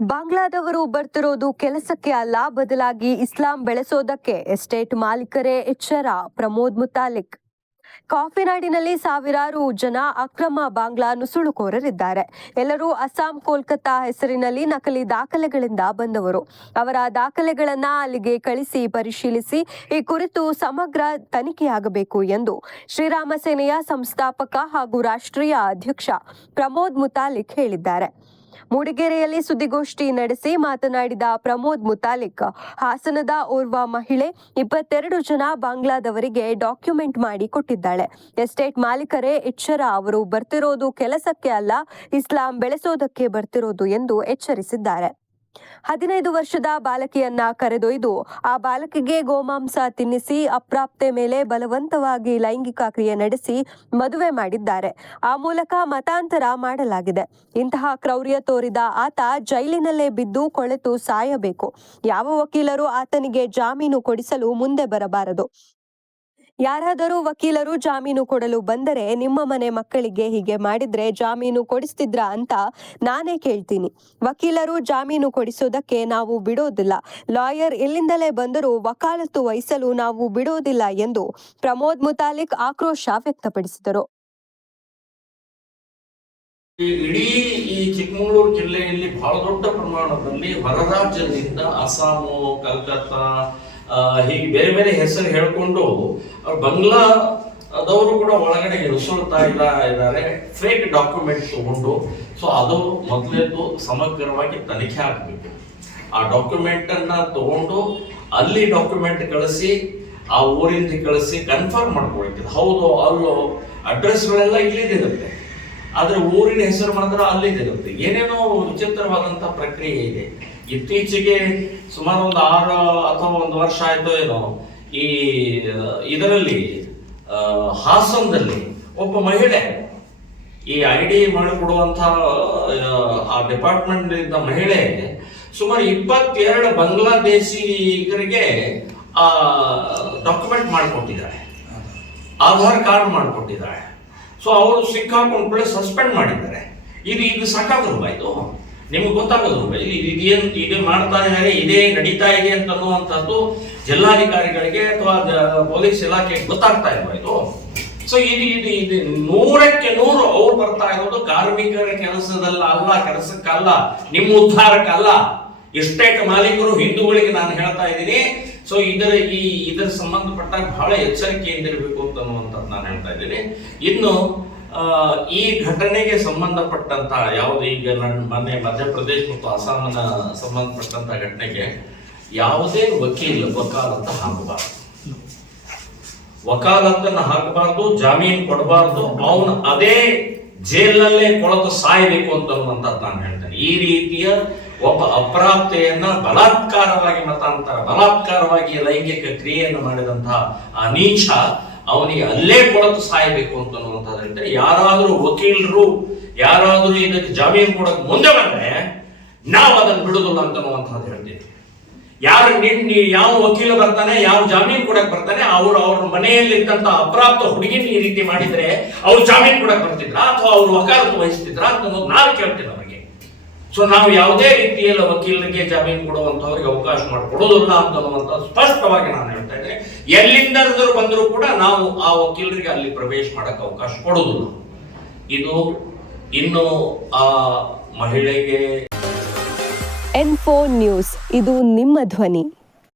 ಬಾಂಗ್ಲಾದವರು ಬರ್ತಿರೋದು ಕೆಲಸಕ್ಕೆ ಅಲ್ಲ, ಬದಲಾಗಿ ಇಸ್ಲಾಂ ಬೆಳೆಸೋದಕ್ಕೆ. ಎಸ್ಟೇಟ್ ಮಾಲೀಕರೇ ಎಚ್ಚರ. ಪ್ರಮೋದ್ ಮುತಾಲಿಕ್. ಕಾಫಿನಾಡಿನಲ್ಲಿ ಸಾವಿರಾರು ಜನ ಅಕ್ರಮ ಬಾಂಗ್ಲಾ ನುಸುಳುಕೋರರಿದ್ದಾರೆ. ಎಲ್ಲರೂ ಅಸ್ಸಾಂ, ಕೋಲ್ಕತ್ತಾ ಹೆಸರಿನಲ್ಲಿ ನಕಲಿ ದಾಖಲೆಗಳಿಂದ ಬಂದವರು. ಅವರ ದಾಖಲೆಗಳನ್ನ ಅಲ್ಲಿಗೆ ಕಳಿಸಿ ಪರಿಶೀಲಿಸಿ ಈ ಕುರಿತು ಸಮಗ್ರ ತನಿಖೆಯಾಗಬೇಕು ಎಂದು ಶ್ರೀರಾಮ ಸೇನೆಯ ಸಂಸ್ಥಾಪಕ ಹಾಗೂ ರಾಷ್ಟ್ರೀಯ ಅಧ್ಯಕ್ಷ ಪ್ರಮೋದ್ ಮುತಾಲಿಕ್ ಹೇಳಿದ್ದಾರೆ. ಮೂಡಿಗೆರೆಯಲ್ಲಿ ಸುದ್ದಿಗೋಷ್ಠಿ ನಡೆಸಿ ಮಾತನಾಡಿದ ಪ್ರಮೋದ್ ಮುತಾಲಿಕ್, ಹಾಸನದ ಓರ್ವ ಮಹಿಳೆ 22 ಜನ ಬಾಂಗ್ಲಾದವರಿಗೆ ಡಾಕ್ಯುಮೆಂಟ್ ಮಾಡಿ ಕೊಟ್ಟಿದ್ದಾಳೆ. ಎಸ್ಟೇಟ್ ಮಾಲೀಕರೇ ಎಚ್ಚರ. ಅವರು ಬರ್ತಿರೋದು ಕೆಲಸಕ್ಕೆ ಅಲ್ಲ, ಇಸ್ಲಾಂ ಬೆಳೆಸೋದಕ್ಕೆ ಬರ್ತಿರೋದು ಎಂದು ಎಚ್ಚರಿಸಿದ್ದಾರೆ. 15 ವರ್ಷದ ಬಾಲಕಿಯನ್ನ ಕರೆದೊಯ್ದು ಆ ಬಾಲಕಿಗೆ ಗೋಮಾಂಸ ತಿನ್ನಿಸಿ ಅಪ್ರಾಪ್ತೆ ಮೇಲೆ ಬಲವಂತವಾಗಿ ಲೈಂಗಿಕ ಕ್ರಿಯೆ ನಡೆಸಿ ಮದುವೆ ಮಾಡಿದ್ದಾರೆ. ಆ ಮೂಲಕ ಮತಾಂತರ ಮಾಡಲಾಗಿದೆ. ಇಂತಹ ಕ್ರೌರ್ಯ ತೋರಿದ ಆತ ಜೈಲಿನಲ್ಲೇ ಬಿದ್ದು ಕೊಳೆತು ಸಾಯಬೇಕು. ಯಾವ ವಕೀಲರು ಆತನಿಗೆ ಜಾಮೀನು ಕೊಡಿಸಲು ಮುಂದೆ ಬರಬಾರದು. ಯಾರಾದರೂ ವಕೀಲರು ಜಾಮೀನು ಕೊಡಲು ಬಂದರೆ ನಿಮ್ಮ ಮನೆ ಮಕ್ಕಳಿಗೆ ಹೀಗೆ ಮಾಡಿದ್ರೆ ಜಾಮೀನು ಕೊಡಿಸ್ತಿದ್ರಾ ಅಂತ ನಾನೇ ಕೇಳ್ತೀನಿ. ವಕೀಲರು ಜಾಮೀನು ಕೊಡಿಸೋದಕ್ಕೆ ನಾವು ಬಿಡೋದಿಲ್ಲ. ಲಾಯರ್ ಎಲ್ಲಿಂದಲೇ ಬಂದರೂ ವಕಾಲತ್ತು ವಹಿಸಲು ನಾವು ಬಿಡೋದಿಲ್ಲ ಎಂದು ಪ್ರಮೋದ್ ಮುತಾಲಿಕ್ ಆಕ್ರೋಶ ವ್ಯಕ್ತಪಡಿಸಿದರು. ಇಡೀ ಈ ಚಿಕ್ಕಮಗಳೂರು ಜಿಲ್ಲೆಯಲ್ಲಿ ಬಹಳ ದೊಡ್ಡ ಪ್ರಮಾಣದಲ್ಲಿ ಹೊರ ರಾಜ್ಯದಿಂದ ಅಸ್ಸಾಮು, ಕಲ್ಕತ್ತಾ ಹೀಗೆ ಬೇರೆ ಬೇರೆ ಹೆಸರು ಹೇಳ್ಕೊಂಡು ಬಂಗ್ಲಾದವರು ಕೂಡ ಒಳಗಡೆ ನುಸುಳ್ತಾ ಇದ್ದಾರೆ, ಫೇಕ್ ಡಾಕ್ಯುಮೆಂಟ್ ತಗೊಂಡು. ಸೊ ಅದು ಮೊದಲೇದು ಸಮಗ್ರವಾಗಿ ತನಿಖೆ ಆಗಬೇಕು. ಆ ಡಾಕ್ಯುಮೆಂಟ್ ಅನ್ನ ತಗೊಂಡು ಅಲ್ಲಿ ಡಾಕ್ಯುಮೆಂಟ್ ಕಳಿಸಿ ಆ ಊರಿಂದ ಕಳಿಸಿ ಕನ್ಫರ್ಮ್ ಮಾಡ್ಕೊಳ್ತಿದ್ದೆ. ಹೌದು ಅಲ್ಲೋ ಅಡ್ರೆಸ್ಗಳೆಲ್ಲ ಇಲ್ಲಿದಿರುತ್ತೆ, ಆದ್ರೆ ಊರಿನ ಹೆಸರು ಮಾತ್ರ ಅಲ್ಲಿದಿರುತ್ತೆ. ಏನೇನೋ ವಿಚಿತ್ರವಾದಂತಹ ಪ್ರಕ್ರಿಯೆ ಇದೆ. ಇತ್ತೀಚೆಗೆ ಸುಮಾರು ಒಂದು 6 ಅಥವಾ 1 ವರ್ಷ ಆಯ್ತು ಏನೋ, ಈ ಇದರಲ್ಲಿ ಹಾಸನದಲ್ಲಿ ಒಬ್ಬ ಮಹಿಳೆ ಈ ID ಮಾಡಿಕೊಡುವಂತ ಆ ಡಿಪಾರ್ಟ್ಮೆಂಟ್ ಇದ್ದ ಮಹಿಳೆ ಸುಮಾರು 22 ಬಾಂಗ್ಲಾದೇಶಿಗರಿಗೆ ಆ ಡಾಕ್ಯುಮೆಂಟ್ ಮಾಡಿಕೊಟ್ಟಿದ್ದಾಳೆ, ಆಧಾರ್ ಕಾರ್ಡ್ ಮಾಡಿಕೊಟ್ಟಿದ್ದಾಳೆ. ಸೊ ಅವರು ಸಿಕ್ಕಾಕೊಂಡ್ ಕೂಡ ಸಸ್ಪೆಂಡ್ ಮಾಡಿದ್ದಾರೆ. ಇದು ಸಾಕಾಗಲ್ವಾ? ಇದು ನಿಮ್ಗೆ ಗೊತ್ತಾಗಲ್ವಾ? ಇದು ಮಾಡ್ತಾ ಇದ್ದಾರೆ, ಇದೇ ನಡೀತಾ ಇದೆ ಅಂತ ಅನ್ನುವಂಥದ್ದು ಜಿಲ್ಲಾಧಿಕಾರಿಗಳಿಗೆ ಅಥವಾ ಪೊಲೀಸ್ ಇಲಾಖೆಗೆ ಗೊತ್ತಾಗ್ತಾ ಇಲ್ವಾ ಇದು? ಸೊ ಇದು 100ಕ್ಕೆ 100 ಅವ್ರು ಬರ್ತಾ ಇರೋದು ಕಾರ್ಮಿಕರ ಕೆಲಸಕ್ಕಲ್ಲ, ನಿಮ್ಮ ಉದ್ಧಾರಕ್ಕಲ್ಲ. ಎಸ್ಟೇಟ್ ಮಾಲೀಕರು ಹಿಂದೂಗಳಿಗೆ ನಾನು ಹೇಳ್ತಾ ಇದ್ದೀನಿ. ಸೊ ಇದರ ಸಂಬಂಧಪಟ್ಟಾಗ ಬಹಳ ಎಚ್ಚರಿಕೆಯಿಂದ ಇರಬೇಕು ಅಂತ ಅನ್ನುವಂಥದ್ದು ನಾನು ಹೇಳ್ತಾ ಇದ್ದೀನಿ. ಇನ್ನು ಈ ಘಟನೆಗೆ ಸಂಬಂಧಪಟ್ಟಂತ ಯಾವುದು ಈಗ ಮೊನ್ನೆ ಮಧ್ಯಪ್ರದೇಶ ಮತ್ತು ಅಸ್ಸಾಂನ ಸಂಬಂಧಪಟ್ಟಂತ ಘಟನೆಗೆ ಯಾವುದೇ ವಕಾಲತ್ತ ಹಾಕಬಾರ್ದು, ಜಾಮೀನು ಕೊಡಬಾರ್ದು, ಅವನು ಅದೇ ಜೈಲಲ್ಲೇ ಕೊಳತು ಸಾಯಬೇಕು ಅಂತ ಅನ್ನುವಂಥದ್ದು ನಾನು ಹೇಳ್ತೇನೆ. ಈ ರೀತಿಯ ಒಬ್ಬ ಅಪ್ರಾಪ್ತೆಯನ್ನ ಬಲಾತ್ಕಾರವಾಗಿ ಲೈಂಗಿಕ ಕ್ರಿಯೆಯನ್ನು ಮಾಡಿದಂತಹ ಆ ನೀಚ ಅವನಿಗೆ ಅಲ್ಲೇ ಕೊಳತು ಸಾಯಬೇಕು ಅಂತ ಅನ್ನುವಂಥದ್ದು ಹೇಳ್ತಾರೆ. ಯಾರಾದರೂ ವಕೀಲರು ಯಾರಾದರೂ ಇದಕ್ಕೆ ಜಾಮೀನು ಕೊಡಕ್ಕೆ ಮುಂದೆ ಬಂದ್ರೆ ನಾವು ಅದನ್ನು ಬಿಡುದಿಲ್ಲ ಅಂತ ಅನ್ನುವಂಥದ್ದು ಹೇಳ್ತೀವಿ. ಯಾವ ವಕೀಲ ಬರ್ತಾನೆ, ಯಾವ ಜಾಮೀನು ಕೊಡಕ್ ಬರ್ತಾನೆ, ಅವ್ರ ಮನೆಯಲ್ಲಿದ್ದಂತ ಅಪ್ರಾಪ್ತ ಹುಡುಗಿನ ಈ ರೀತಿ ಮಾಡಿದ್ರೆ ಅವ್ರು ಜಾಮೀನು ಕೊಡಕ್ ಬರ್ತಿದ್ರ ಅಥವಾ ಅವ್ರು ವಕಾಲತ್ತು ವಹಿಸ್ತಿದ್ರ ಅಂತ ನಾವು ಕೇಳ್ತೀವಿ ಅವರಿಗೆ. ಸೊ ನಾವು ಯಾವುದೇ ರೀತಿಯಲ್ಲಿ ವಕೀಲರಿಗೆ ಜಾಮೀನು ಕೊಡುವಂತವ್ರಿಗೆ ಅವಕಾಶ ಮಾಡಿಕೊಡೋದಿಲ್ಲ ಅಂತ ಅನ್ನುವಂಥದ್ದು ಸ್ಪಷ್ಟವಾಗಿ ನಾನು ಹೇಳ್ತಾ ಇದ್ದೇನೆ. ಎಲ್ಲಿಂದ ಬಂದರೂ ಕೂಡ ನಾವು ಆ ವಕೀಲರಿಗೆ ಅಲ್ಲಿ ಪ್ರವೇಶ ಮಾಡಕ್ಕೆ ಅವಕಾಶ ಕೊಡೋದಿಲ್ಲ. ಇದು ಇನ್ನು ಆ ಮಹಿಳೆಗೆ N4 ನ್ಯೂಸ್, ಇದು ನಿಮ್ಮ ಧ್ವನಿ.